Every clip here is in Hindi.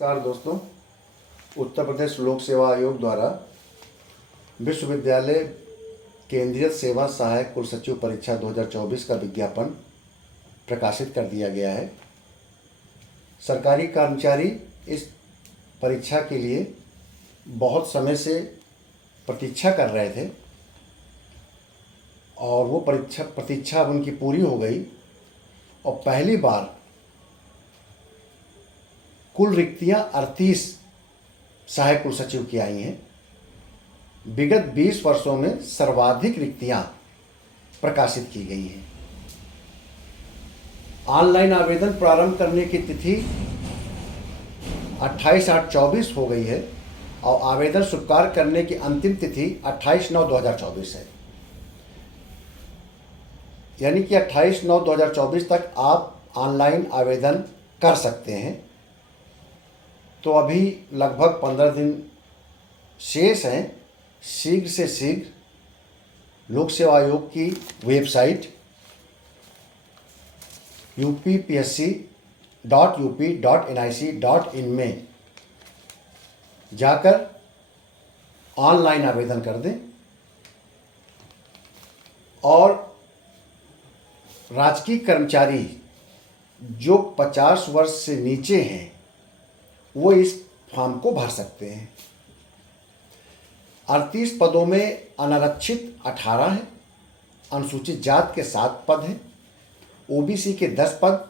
नमस्कार दोस्तों। उत्तर प्रदेश लोक सेवा आयोग द्वारा विश्वविद्यालय केंद्रीय सेवा सहायक कुलसचिव परीक्षा 2024 का विज्ञापन प्रकाशित कर दिया गया है। सरकारी कर्मचारी इस परीक्षा के लिए बहुत समय से प्रतीक्षा कर रहे थे और वो प्रतीक्षा अब उनकी पूरी हो गई और पहली बार कुल रिक्तियां 38 सहायक कुलसचिव की आई हैं। विगत 20 वर्षों में सर्वाधिक रिक्तियां प्रकाशित की गई हैं। ऑनलाइन आवेदन प्रारंभ करने की तिथि 28/8/24 हो गई है और आवेदन स्वीकार करने की अंतिम तिथि 28/9/2024 है। यानी कि 28/9/2024 तक आप ऑनलाइन आवेदन कर सकते हैं। तो अभी लगभग 15 दिन शेष हैं। शीघ्र से शीघ्र लोक सेवा आयोग की वेबसाइट uppsc.up.nic.in में जाकर ऑनलाइन आवेदन कर दें और राजकीय कर्मचारी जो 50 वर्ष से नीचे हैं वो इस फॉर्म को भर सकते हैं। 38 पदों में अनारक्षित 18 हैं, अनुसूचित जात के 7 पद हैं, ओबीसी के 10 पद,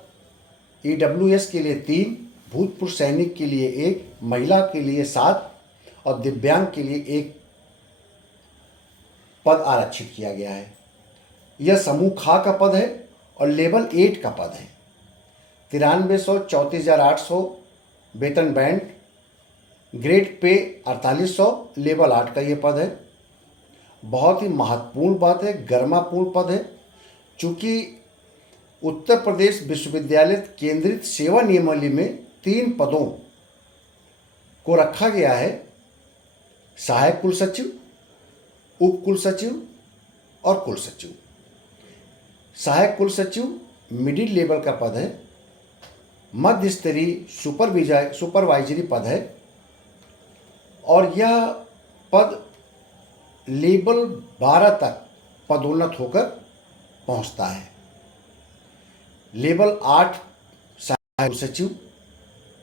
ईडब्ल्यूएस के लिए 3, भूतपूर्व सैनिक के लिए 1, महिला के लिए 7 और दिव्यांग के लिए 1 पद आरक्षित किया गया है। यह समूह खा का पद है और लेवल 8 का पद है। 9300 34,800 वेतन बैंड, ग्रेड पे 4800, लेवल 8 का ये पद है। बहुत ही महत्वपूर्ण बात है, गरिमापूर्ण पद है। चूँकि उत्तर प्रदेश विश्वविद्यालय केंद्रित सेवा नियमावली में 3 पदों को रखा गया है: सहायक कुलसचिव, उप कुलसचिव और कुलसचिव। सहायक कुलसचिव मिडिल लेवल का पद है, मध्य स्तरीय सुपरवाइजरी पद है और यह पद लेवल 12 तक पदोन्नत होकर पहुंचता है। लेवल 8 सहायक सचिव,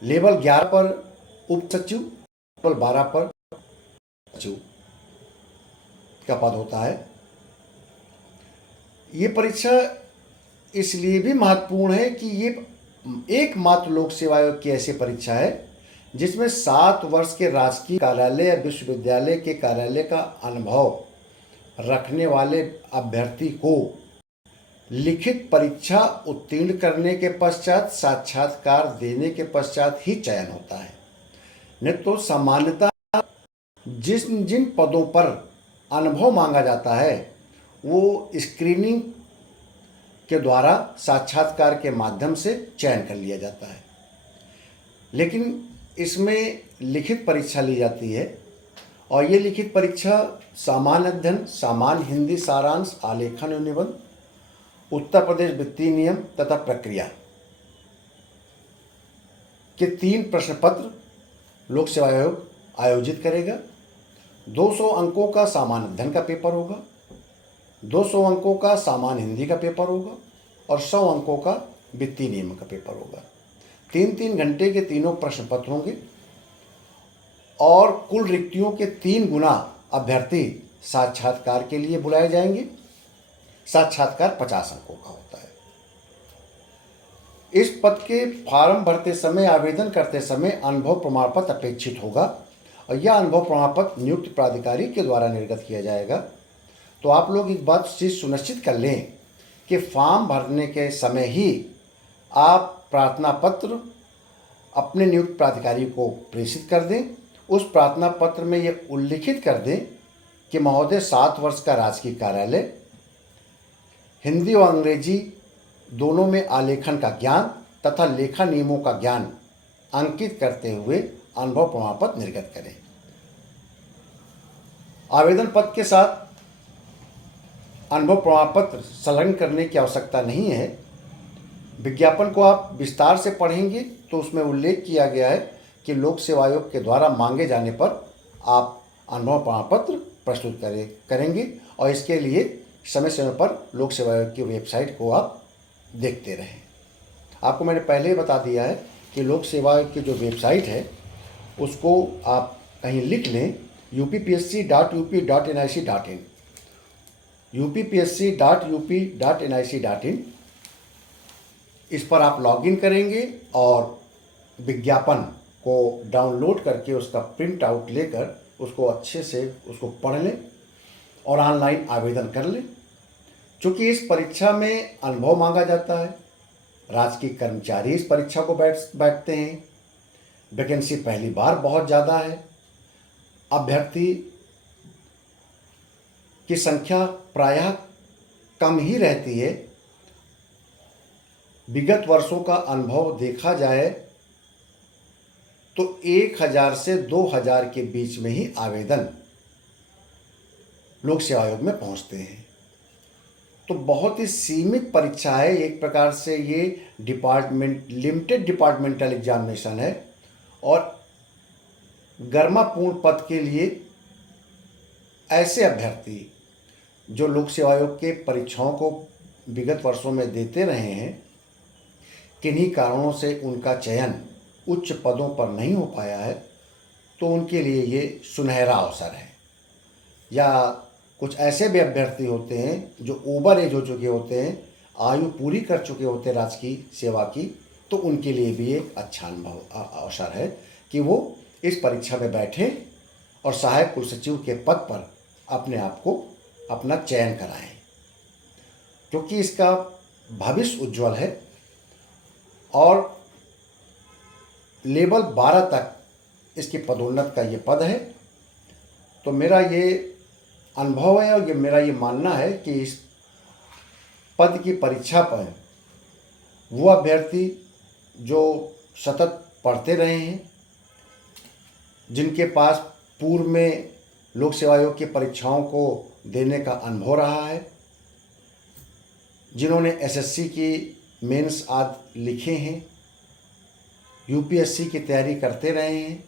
लेवल 11 पर उप सचिव, लेवल 12 पर सचिव का पद होता है। ये परीक्षा इसलिए भी महत्वपूर्ण है कि ये एकमात्र लोक सेवा आयोग की ऐसी परीक्षा है जिसमें 7 वर्ष के राजकीय कार्यालय या विश्वविद्यालय के कार्यालय का अनुभव रखने वाले अभ्यर्थी को लिखित परीक्षा उत्तीर्ण करने के पश्चात साक्षात्कार देने के पश्चात ही चयन होता है। नहीं तो सामान्यतः जिन पदों पर अनुभव मांगा जाता है वो स्क्रीनिंग के द्वारा साक्षात्कार के माध्यम से चयन कर लिया जाता है, लेकिन इसमें लिखित परीक्षा ली जाती है और ये लिखित परीक्षा सामान्य अध्ययन, सामान्य हिंदी सारांश, आलेखन एवं निबंध, उत्तर प्रदेश वित्तीय नियम तथा प्रक्रिया के 3 प्रश्न पत्र लोक सेवा आयोग आयोजित करेगा। 200 अंकों का सामान्य अध्ययन का पेपर होगा, 200 अंकों का सामान्य हिंदी का पेपर होगा और 100 अंकों का वित्तीय नियम का पेपर होगा। 3-3 घंटे के तीनों प्रश्न पत्र होंगे और कुल रिक्तियों के 3 गुना अभ्यर्थी साक्षात्कार के लिए बुलाए जाएंगे। साक्षात्कार 50 अंकों का होता है। इस पद के फॉर्म भरते समय, आवेदन करते समय अनुभव प्रमाण पत्र अपेक्षित होगा और यह अनुभव प्रमाण पत्र नियुक्त प्राधिकारी के द्वारा निर्गत किया जाएगा। तो आप लोग एक बात सुनिश्चित कर लें कि फॉर्म भरने के समय ही आप प्रार्थना पत्र अपने नियुक्त प्राधिकारी को प्रेषित कर दें। उस प्रार्थना पत्र में ये उल्लिखित कर दें कि महोदय 7 वर्ष का राजकीय कार्यालय, हिंदी और अंग्रेजी दोनों में आलेखन का ज्ञान तथा लेखा नियमों का ज्ञान अंकित करते हुए अनुभव प्रमाण पत्र निर्गत करें। आवेदन पत्र के साथ अनुभव प्रमाण पत्र संलग्न करने की आवश्यकता नहीं है। विज्ञापन को आप विस्तार से पढ़ेंगे तो उसमें उल्लेख किया गया है कि लोक सेवा आयोग के द्वारा मांगे जाने पर आप अनुभव प्रमाण पत्र प्रस्तुत करेंगे और इसके लिए समय समय पर लोक सेवा आयोग की वेबसाइट को आप देखते रहें। आपको मैंने पहले ही बता दिया है कि लोक सेवा आयोग की जो वेबसाइट है उसको आप कहीं लिख लें, uppsc.up.nic.in, uppsc.up.nic.in। इस पर आप लॉगिन करेंगे और विज्ञापन को डाउनलोड करके उसका प्रिंट आउट लेकर उसको अच्छे से उसको पढ़ लें और ऑनलाइन आवेदन कर लें। चूँकि इस परीक्षा में अनुभव मांगा जाता है, राजकीय कर्मचारी इस परीक्षा को बैठते हैं, वैकेंसी पहली बार बहुत ज़्यादा है, अभ्यर्थी की संख्या प्रायः कम ही रहती है। विगत वर्षों का अनुभव देखा जाए तो 1000 से 2000 के बीच में ही आवेदन लोक सेवा आयोग में पहुंचते हैं। तो बहुत ही सीमित परीक्षा है, एक प्रकार से ये लिमिटेड डिपार्टमेंटल एग्जामिनेशन है और गरिमापूर्ण पद के लिए ऐसे अभ्यर्थी जो लोक सेवा आयोग के परीक्षाओं को विगत वर्षों में देते रहे हैं, किन्हीं कारणों से उनका चयन उच्च पदों पर नहीं हो पाया है, तो उनके लिए ये सुनहरा अवसर है। या कुछ ऐसे भी अभ्यर्थी होते हैं जो ओवर एज हो चुके होते हैं, आयु पूरी कर चुके होते हैं राजकीय सेवा की, तो उनके लिए भी एक अच्छा अवसर है कि वो इस परीक्षा में बैठें और सहायक कुलसचिव के पद पर अपने आप को अपना चयन कराएं, क्योंकि इसका भविष्य उज्जवल है। और लेवल 12 तक इसकी पदोन्नत का ये पद है। तो मेरा ये अनुभव है और मेरा ये मानना है कि इस पद की परीक्षा पर वो अभ्यर्थी जो सतत पढ़ते रहे हैं, जिनके पास पूर्व में लोक सेवा आयोग की परीक्षाओं को देने का अनुभव रहा है, जिन्होंने एसएससी की मेंस आदि लिखे हैं, यूपीएससी की तैयारी करते रहे हैं,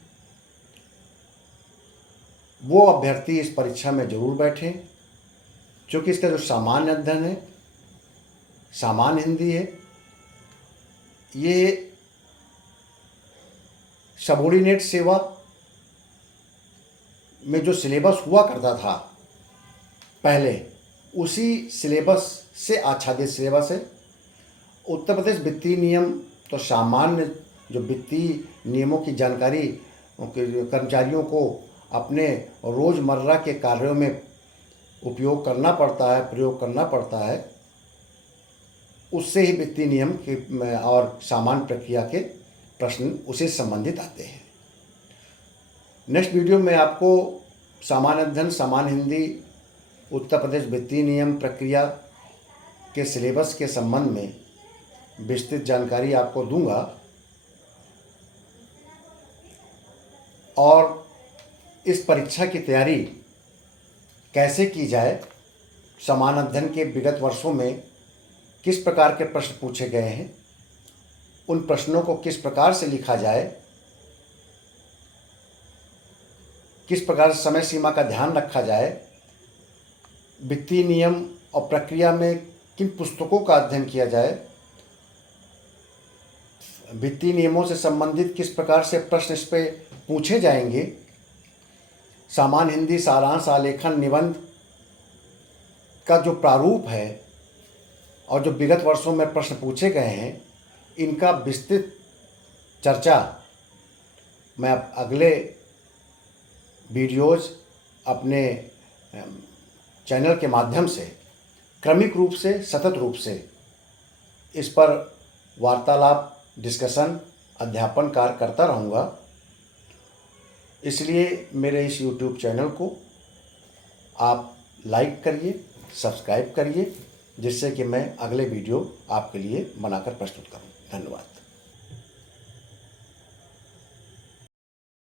वो अभ्यर्थी इस परीक्षा में जरूर बैठें। क्योंकि इसका जो सामान्य अध्ययन है, सामान्य हिंदी है, ये सबोर्डिनेट सेवा में जो सिलेबस हुआ करता था पहले, उसी सिलेबस से आच्छादित सिलेबस है। उत्तर प्रदेश वित्तीय नियम तो सामान्य जो वित्तीय नियमों की जानकारी कर्मचारियों को अपने रोज़मर्रा के कार्यों में उपयोग करना पड़ता है, प्रयोग करना पड़ता है, उससे ही वित्तीय नियम के और सामान्य प्रक्रिया के प्रश्न उसे संबंधित आते हैं। नेक्स्ट वीडियो में आपको सामान्य अध्ययन, सामान्य हिंदी, उत्तर प्रदेश वित्तीय नियम प्रक्रिया के सिलेबस के संबंध में विस्तृत जानकारी आपको दूंगा और इस परीक्षा की तैयारी कैसे की जाए, सामान्य अध्ययन के विगत वर्षों में किस प्रकार के प्रश्न पूछे गए हैं, उन प्रश्नों को किस प्रकार से लिखा जाए, किस प्रकार से समय सीमा का ध्यान रखा जाए, वित्तीय नियम और प्रक्रिया में किन पुस्तकों का अध्ययन किया जाए, वित्तीय नियमों से संबंधित किस प्रकार से प्रश्न इस पे पूछे जाएंगे, सामान्य हिंदी सारांश आलेखन निबंध का जो प्रारूप है और जो विगत वर्षों में प्रश्न पूछे गए हैं, इनका विस्तृत चर्चा मैं अगले वीडियोज़ अपने चैनल के माध्यम से क्रमिक रूप से, सतत रूप से इस पर वार्तालाप, डिस्कशन, अध्यापन कार्य करता रहूँगा। इसलिए मेरे इस YouTube चैनल को आप लाइक करिए, सब्सक्राइब करिए, जिससे कि मैं अगले वीडियो आपके लिए बनाकर प्रस्तुत करूं। धन्यवाद।